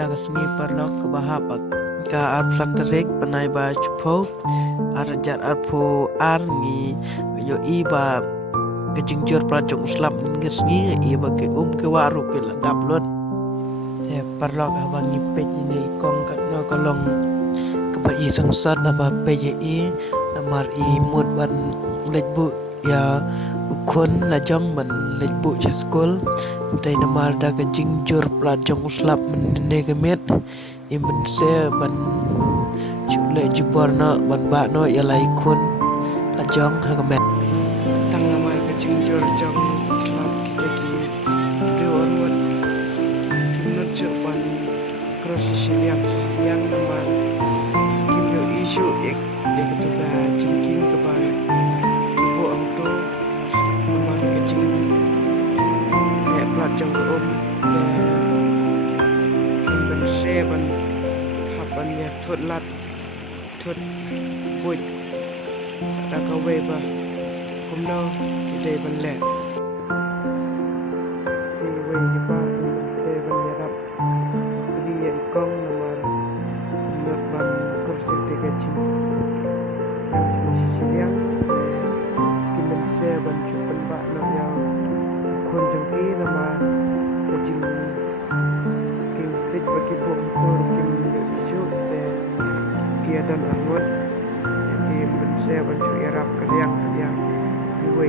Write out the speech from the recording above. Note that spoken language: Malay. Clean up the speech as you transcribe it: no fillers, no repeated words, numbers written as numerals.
dagasngi parlok kebahapak ka arpsak terik panai ba chupho arjat arpho arngi yo iba kejingjur prajong uslam ngesngi iba ke ke waru ke dablot te parlok abangi pejini kong kat no kolong keba i sangsat na ba peji namar i mut ban lejbu ya ukon na jong ban lejbu cha skol tay namar da kejingjur prajong uslam negemet imen se ban chule jiborna ban ba no ya lai kun ajong hagamet tang namar kejingjur jong uslam kita ki dewan timnot japan cross siliang namar kimyo isu ek ketuga jingking kebai ibu angto namar kejing prajong ke ban se ban hapan ya thot lat thot buit sada ka we ba kumno ide ban le ti we ba ban se ban ya rap ri ya ikong namar kumno ban kursi te ka chi yang chi yang kimen se ban chu ban ba no ya kon jong ki namar kejing sit bagi bongtor kim isu te kia dan angot jadi mense bancu Arab kaliang iwe